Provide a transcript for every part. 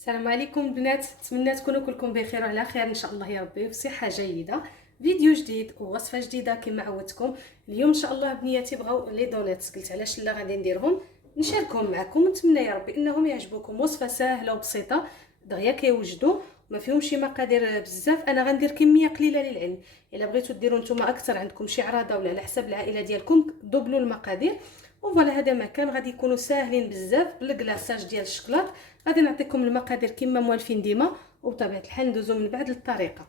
السلام عليكم البنات، نتمنى تكونوا كلكم بخير وعلى خير ان شاء الله يا ربي وبصحه جيده. فيديو جديد ووصفه جديده كما عودتكم. اليوم ان شاء الله بنياتي بغاو لي دونيت، قلت علاش لا غادي نديرهم نشاركهم معكم، ونتمنى يا ربي انهم يعجبوكم. وصفه سهله وبسيطه دغيا كيوجدوا، ما فيهم شي مقادير بزاف. انا غندير كميه قليله للعلم، الا بغيتوا ديروا نتوما اكثر، عندكم شي عراضه ولا على حسب العائله ديالكم دوبلوا المقادير. وفوالا هذا مكان غادي يكونوا ساهلين بزاف بالكلاصاج ديال الشكلاط. غادي نعطيكم المقادير كما موالفين ديما، وبطبيعه الحال ندوزو من بعد للطريقه.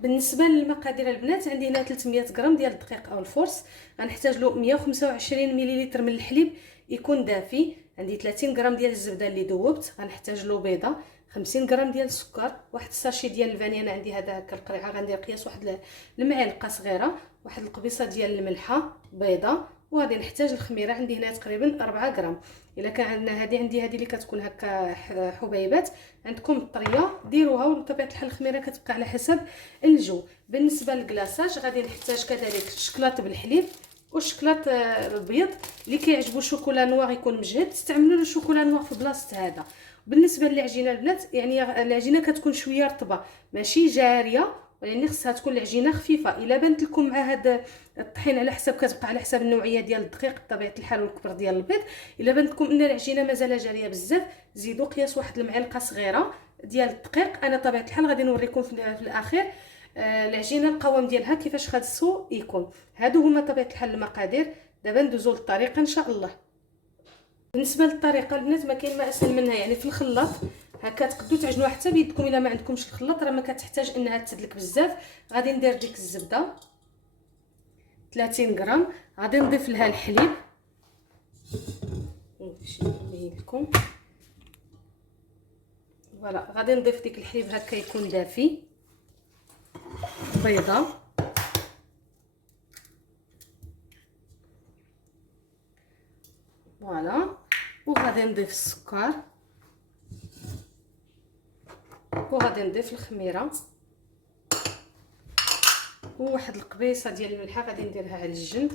بالنسبه للمقادير البنات، عندي هنا 300 غرام ديال الدقيق او الفورس، غنحتاج له 125 مليلتر من الحليب يكون دافي، عندي 30 غرام ديال الزبده اللي ذوبت، غنحتاج له بيضه، 50 غرام ديال السكر، واحد الساشي ديال الفاني، انا عندي هذا هكا القريعه، غندير قياس واحد المعلقه صغيره، واحد القبيصه ديال الملحه، بيضه، وغادي نحتاج الخميره، عندي هنا تقريبا 4 غرام. الا كان عندنا عندي هذه اللي كتكون هكا حبيبات، عندكم الطريه ديروها، وبطبيعه الحال الخميره كتبقى على حسب الجو. بالنسبه للكلاصاج غادي نحتاج كذلك الشكلاط بالحليب والشكلاط البيض. اللي كيعجبو الشوكولا نوار يكون مجهد استعملوا له شوكولا نوار في بلاصه هذا. بالنسبه للعجينه البنات، يعني العجينه كتكون شويه رطبه ماشي جاريه، ولكن خصها تكون العجينه خفيفه. الا بانت لكم مع هذا الطحين على حسب، كتبقى على حسب النوعيه ديال الدقيق بطبيعه الحال والكبر ديال البيض. الا بانت لكم ان العجينه مازال جاريه بزاف، زيدوا قياس واحد المعلقه صغيره ديال الدقيق. انا طبيعه الحال غادي نوريكم في الاخير العجينه القوام ديالها كيفاش خاصو يكون. هادو هما طبيعه الحال المقادير. دابا ندوزو للطريقه ان شاء الله. بالنسبه للطريقه البنات ما كاين ما اسهل منها، يعني في الخلاط هكا تقدروا تعجنوها حتى بيدكم. الا ما عندكمش الخلاط راه ما كتحتاج انها تسدلك بزاف. غادي ندير ديك الزبده 30 غرام، غادي نضيف لها الحليب باش نبين لكم. فوالا غادي نضيف ديك الحليب هكا يكون دافي، بيضه، فوالا، وغادي نضيف السكر، وغادي نضيف الخميره، وواحد القبيصه ديال الملحه غادي نديرها على الجنب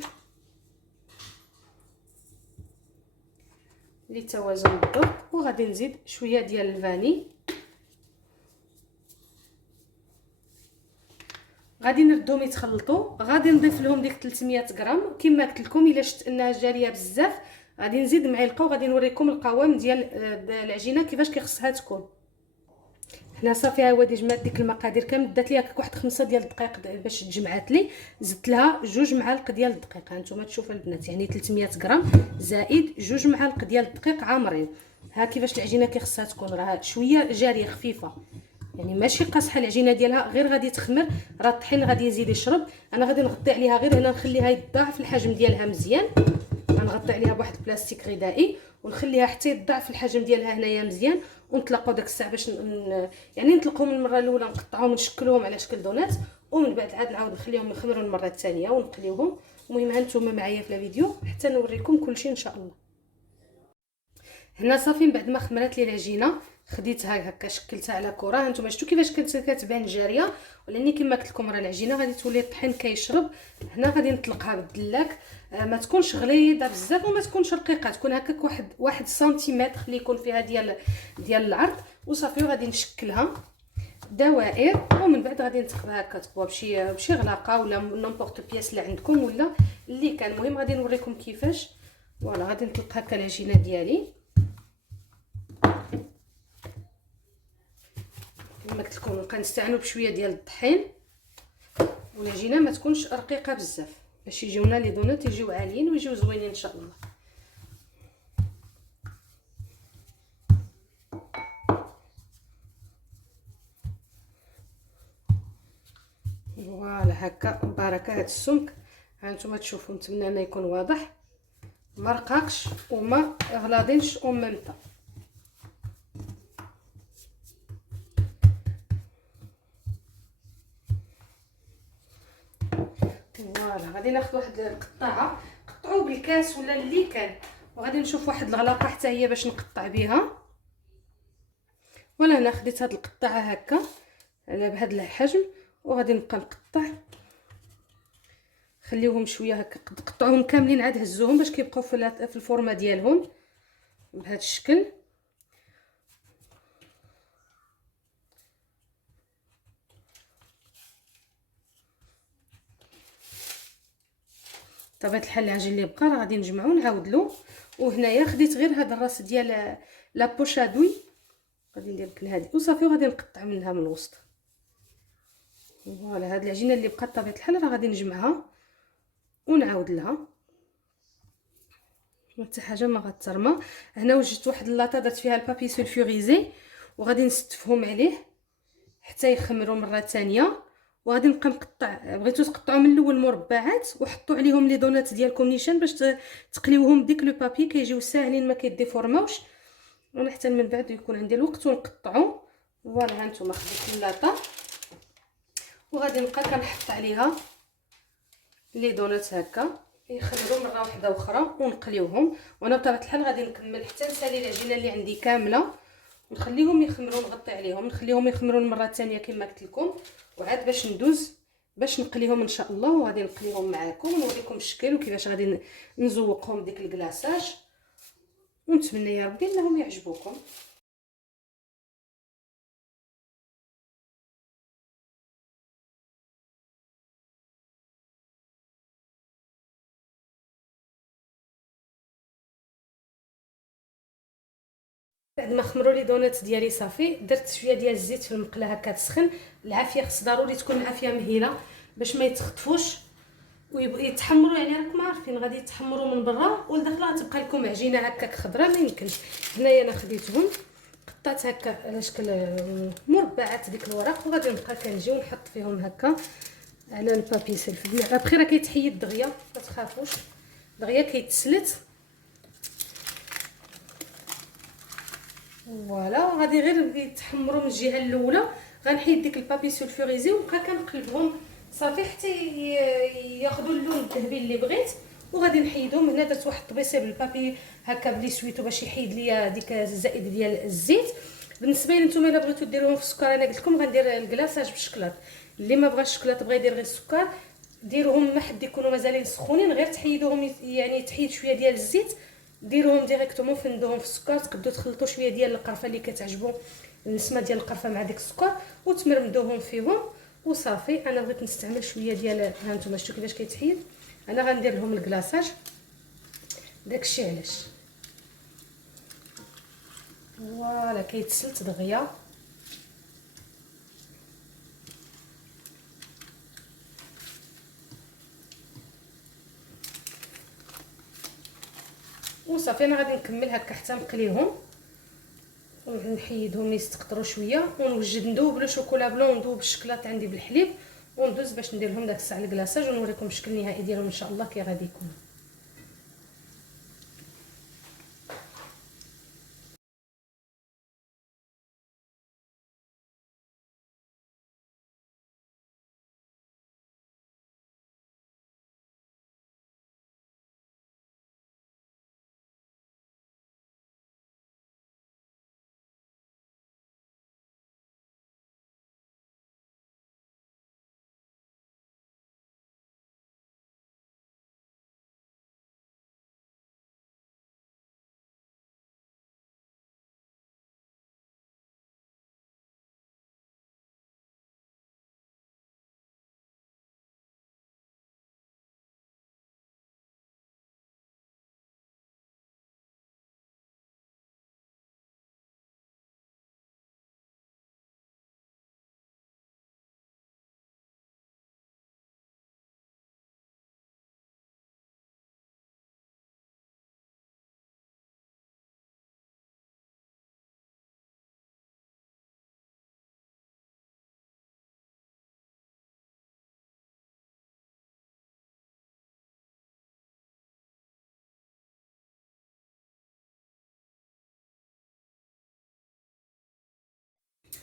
لتوازن الذوق، وغادي نزيد شويه ديال الفاني. غادي نردهم يتخلطوا. غادي نضيف لهم ديك 300 غرام كما قلت لكم. الا شفت انها جاريه بزاف غادي نزيد معلقه، وغادي نوريكم القوام ديال العجينه كيفاش كيخصها تكون. حنا صافي ها هو جمعت ديك المقادير كامل، دات ليها واحد 5 ديال الدقيق باش تجمعات لي، زدت لها 2 معالق ديال الدقيق. هانتوما تشوفوا البنات، يعني 300 غرام زائد 2 معالق ديال الدقيق عامرين. ها كيفاش العجينه كيخصها تكون، راه شويه جاريه خفيفه، يعني ماشي قاصحه العجينه ديالها، غير غادي تخمر. راه الطحين غادي يزيد يشرب. انا غادي نغطي عليها غير هنا، نخليها يتضاعف الحجم ديالها مزيان. غنغطي عليها بواحد البلاستيك غذائي ونخليها حتى يتضاعف الحجم ديالها هنايا مزيان، ونطلقوا داك الساعه باش يعني نطلقوهم المره الاولى، نقطعوهم ونشكلوهم على شكل دونات، ومن بعد عاد نعاود نخليهم يخمروا المره الثانيه ونقليوهم. المهم هانتوما معايا في الفيديو حتى نوريكم كلشي ان شاء الله. هنا صافي من بعد ما خمرات لي العجينه خديتها هكا شكلتها على كره. هانتوما شفتوا كيفاش كتبان جاريه، ولاني كما قلت لكم راه العجينه غادي تولي الطحين كيشرب. هنا غادي نطلقها بالدلاك، ما تكونش غليظه بزاف وما تكونش رقيقه، تكون هكاك واحد سنتيمتر اللي يكون فيها ديال العرض. وصافي وغادي نشكلها دوائر، ومن بعد غادي نتقبها هكا تقوى بشي غلاقه ولا نيمبورط بياس اللي عندكم ولا اللي كان. المهم غادي نوريكم كيفاش. فوالا غادي نطلق هكا العجينه ديالي كما قلت لكم. نبقى نستعانوا بشويه ديال الطحين، والعجينه ما تكونش رقيقه بزاف باش يجيونا لي دونات يجيو عاليين ويجيو زوينين ان شاء الله. فوالا هكا مباركه هاد السمك. هانتوما تشوفوا، نتمنى انه يكون واضح، ما رقاقش وما غلاضينش ميمطا. فوالا غادي ناخذ واحد القطعه، قطعوه بالكاس ولا اللي كان، وغادي نشوف واحد الغلاقه حتى هي باش نقطع بها. ولا انا خديت هاد القطعه هكا على بهذا الحجم، وغادي نبقى نقطع. خليوهم شويه هكا، قطعوهم كاملين عاد هزوهم باش كيبقاو في الفورمه ديالهم بهذا الشكل. بطبيعه الحال العجين اللي بقى راه غادي نجمعو نعاود له. وهنايا خديت غير هذا الراس ديال لا بوشادوي، غادي ندير لك هذه وصافي، وغادي نقطع منها من الوسط. فوالا هاد العجينه اللي بقات بطبيعه الحال راه غادي نجمعها ونعاود لها، حتى حاجه ما غترمى. هنا وجدت واحد اللاطه درت فيها البابي سولفوريزي، وغادي نستفهم عليه حتى يخمروا مره ثانيه. وغادي نبقى نقطع، بغيتو تقطعوا من الاول مربعات وحطوا عليهم لي دونات ديالكم نيشان باش تقليوهم بديك لو بابي، كيجيو ساهلين ما كيديفورماوش. وانا حتى من بعد يكون عندي الوقت ونقطعوا. فوالا هانتوما خديت اللاطه وغادي نبقى كنحط عليها لي دونات هكا يخمروا مره واحده اخرى ونقليوهم. وانا بطبيعه الحال غادي نكمل حتى نسالي العجينه اللي عندي كامله ونخليهم يخمروا، نغطي عليهم نخليهم يخمروا المره الثانيه كما قلت لكم، وعاد باش ندوز باش نقليهم ان شاء الله. وغادي نقليهم معكم ونوريكم الشكل وكيفاش غادي نزوقهم ديك الكلاصاج، ونتمنى يا ربي انهم يعجبوكم. بعد ما خمروا لي دونات ديالي صافي، درت شويه ديال الزيت في المقله هكا تسخن. العافيه خص ضروري تكون العافيه مهيله باش ما يتخطفوش ويتحمروا، يعني راكم عارفين غادي يتحمروا من برا والداخل غتبقى لكم عجينه هكاك خضراء ما يمكنش. هنايا انا خديتهم قطعت هكا على شكل مربعات ديك الوراق، وغادي نبقى كنجي ونحط فيهم هكا على البابي سلف. ابخي راه كيتحيد دغيا ما تخافوش، دغيا كيتسلت. فوالا غادي غير يتحمروا من الجهه الاولى، غنحيد ديك البابي سولفوريزي ونبقى كنقلبهم صافي حتى ياخذوا اللون الذهبي اللي بغيت. وغادي نحيدهم. هنا درت واحد الطبيسه بالبابي هكا بلي سويتو باش يحيد ليا ديك الزائد ديال الزيت. بالنسبه لي نتوما الا بغيتو ديروهم في السكر، انا قلت لكم غندير الكلاصاج بالشكلاط. اللي ما بغاش الشكلاط بغى يدير غير السكر، ديروهم ما حد يكونوا مازالين سخونين، غير تحيدوهم يعني تحيد شويه ديال الزيت، ديروهم ديريكتومون فندوهم في السكر. تقدروا تخلطوا شويه ديال القرفه اللي كتعجبوا النسمه ديال القرفه مع ديك السكر وتمرمدوهم فيهم وصافي. انا بغيت نستعمل شويه ديال ها نتوما شفتوا كيفاش كيتحيد. انا غندير لهم الكلاصاج داكشي علاش. فوالا كيتسلت دغيا. وصافي انا غادي نكمل هكا حتى نقليهم ونحيدهم يستقطروا شويه، ونوجد ندوب لو شوكولا بلون وندوب الشكلاط عندي بالحليب، وندوز باش ندير لهم داك الساعه الكلاصاج ونوريكم الشكل النهائي ديالهم ان شاء الله كي غادي يكون.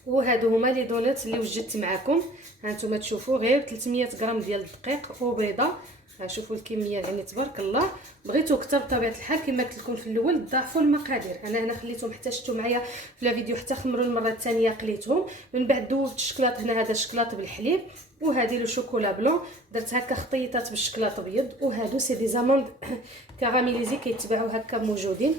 وهادو هما لي دونات اللي وجدت معكم. هانتوما تشوفوا غير 300 غرام ديال الدقيق وبيضه. ها شوفوا الكميه يعني تبارك الله. بغيتو كثر بطبيعه الحال كما قلت لكم في الاول ضاعفوا المقادير. انا هنا خليتهم حتى شفتوا معايا في لا فيديو حتى خمروا المره الثانيه قليتهم. من بعد دوبت الشكلاط. هنا هذا الشكلاط بالحليب وهذه لو شوكولا بلون درت هكا خطيطات بالشكلاط ابيض. وهادو سي دي زاموند كراميليزي كيتباعوا هكا موجودين.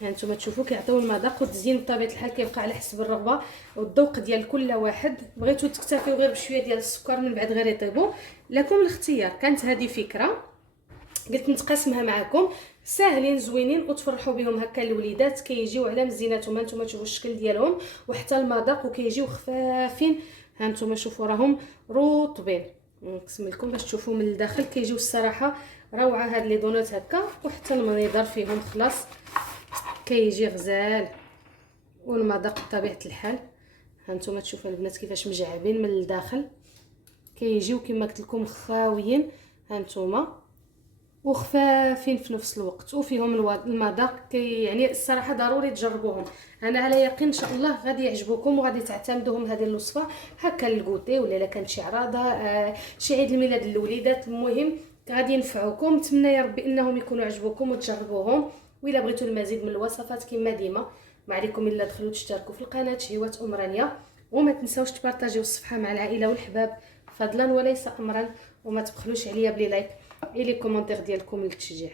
هانتوما تشوفوا كيعطيو المذاق والتزيين بطبيعه الحال كيبقى على حسب الرغبه والذوق ديال كل واحد. بغيتو تكتفيو غير بشويه ديال السكر من بعد غير يطيبوا لكم الاختيار. كانت هذه فكره قلت نتقاسمها معكم. ساهلين زوينين وتفرحوا بهم هكا الوليدات، كيجيو على مزيناتهم. هانتوما تشوفوا الشكل ديالهم وحتى المذاق، وكيجيو خفافين. هانتوما شوفوا راهم رطبين. نقسم لكم باش تشوفوا من الداخل، كيجيو الصراحه روعه هاد لي دونات هكا. وحتى المنظر فيهم خلاص كيجي غزال، والمذاق بطبيعه الحال. هانتوما تشوفوا البنات كيفاش مجعبين من الداخل، كيجيو كما قلت لكم خاويين هانتوما وخفافين في نفس الوقت، وفيهم المذاق يعني الصراحه ضروري تجربوهم. انا على يقين ان شاء الله غادي يعجبوكم وغادي تعتمدوهم هذه الوصفه هكا للكوتي، ولا الا كانت شي عراضه شي عيد الميلاد للوليدات. المهم غادي ينفعوكم. نتمنى يا ربي انهم يكونوا عجبوكم وتجربوهم. وإلا بغيتوا المزيد من الوصفات كما ديما ما عليكم الا تدخلوا تشتركوا في القناه شهيوات رانيا، وما تنساوش تبارطاجيو الصفحه مع العائله والحباب فضلا وليس امرا، وما تبخلوش عليا بلي لايك اي لي كومونتير ديالكم للتشجيع.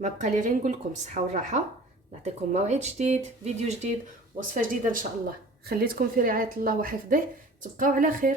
ما بقى لي غير نقول لكم الصحه والراحه، نعطيكم موعد جديد، فيديو جديد، وصفه جديده ان شاء الله. خليتكم في رعايه الله وحفظه، تبقاو على خير.